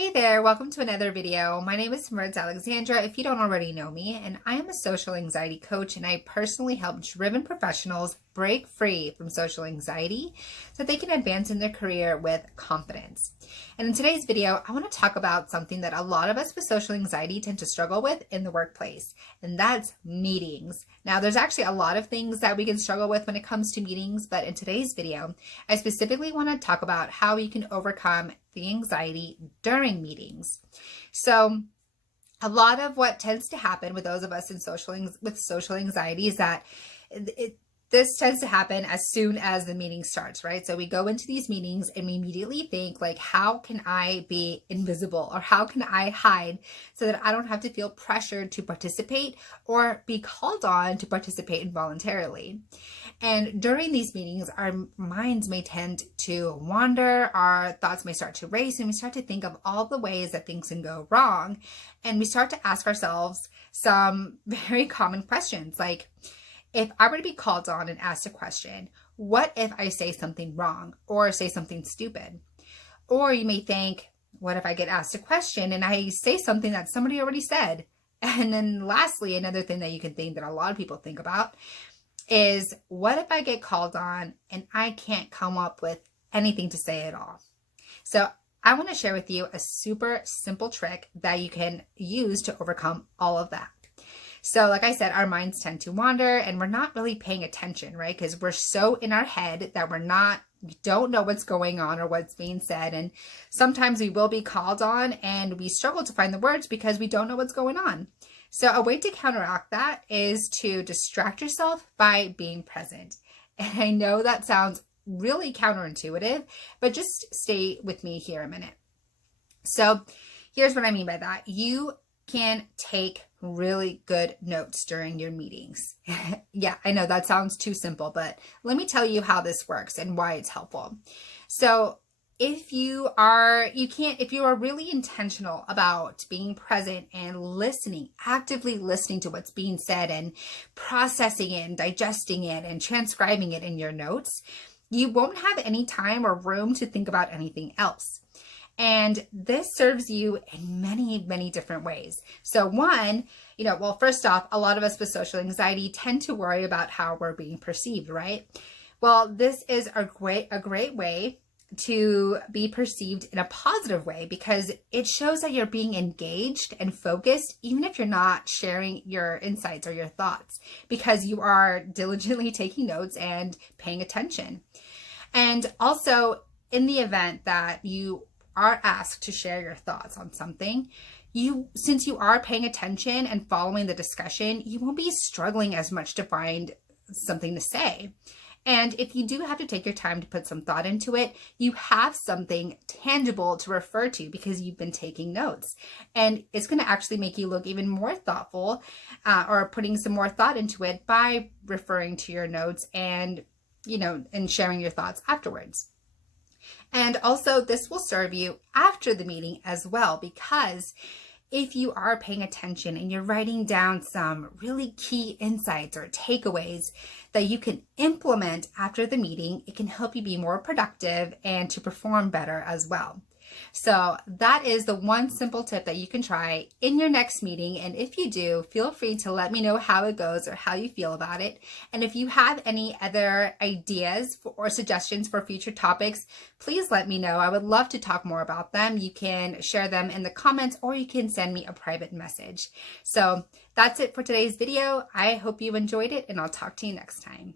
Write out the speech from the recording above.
Hey there, welcome to another video. My name is Maritza Alexandra, if you don't already know me, and I am a social anxiety coach, and I personally help driven professionals break free from social anxiety so they can advance in their career with confidence. And in today's video, I want to talk about something that a lot of us with social anxiety tend to struggle with in the workplace, and that's meetings. Now, there's actually a lot of things that we can struggle with when it comes to meetings, but in today's video, I specifically want to talk about how you can overcome the anxiety during meetings. So a lot of what tends to happen with those of us in with social anxiety is that this tends to happen as soon as the meeting starts, right? So we go into these meetings and we immediately think like, how can I be invisible, or how can I hide so that I don't have to feel pressured to participate or be called on to participate involuntarily. And during these meetings, our minds may tend to wander, our thoughts may start to race, and we start to think of all the ways that things can go wrong. And we start to ask ourselves some very common questions like, if I were to be called on and asked a question, what if I say something wrong or say something stupid? Or you may think, what if I get asked a question and I say something that somebody already said? And then lastly, another thing that you can think that a lot of people think about is, what if I get called on and I can't come up with anything to say at all? So I want to share with you a super simple trick that you can use to overcome all of that. So like I said, our minds tend to wander and we're not really paying attention, right? Because we're so in our head that we don't know what's going on or what's being said. And sometimes we will be called on and we struggle to find the words because we don't know what's going on. So a way to counteract that is to distract yourself by being present. And I know that sounds really counterintuitive, but just stay with me here a minute. So here's what I mean by that. You can take really good notes during your meetings. Yeah, I know that sounds too simple, but let me tell you how this works and why it's helpful. So if you are really intentional about being present and listening, actively listening to what's being said and processing it and digesting it and transcribing it in your notes, you won't have any time or room to think about anything else. And this serves you in many, many different ways. So one, first off, a lot of us with social anxiety tend to worry about how we're being perceived, right? Well, this is a great way to be perceived in a positive way, because it shows that you're being engaged and focused, even if you're not sharing your insights or your thoughts, because you are diligently taking notes and paying attention. And also, in the event that you are asked to share your thoughts on something, since you are paying attention and following the discussion, you won't be struggling as much to find something to say. And if you do have to take your time to put some thought into it, you have something tangible to refer to because you've been taking notes. And it's going to actually make you look even more thoughtful or putting some more thought into it by referring to your notes and sharing your thoughts afterwards. And also, this will serve you after the meeting as well, because if you are paying attention and you're writing down some really key insights or takeaways that you can implement after the meeting, it can help you be more productive and to perform better as well. So that is the one simple tip that you can try in your next meeting. And if you do, feel free to let me know how it goes or how you feel about it. And if you have any other ideas or suggestions for future topics, please let me know. I would love to talk more about them. You can share them in the comments or you can send me a private message. So that's it for today's video. I hope you enjoyed it, and I'll talk to you next time.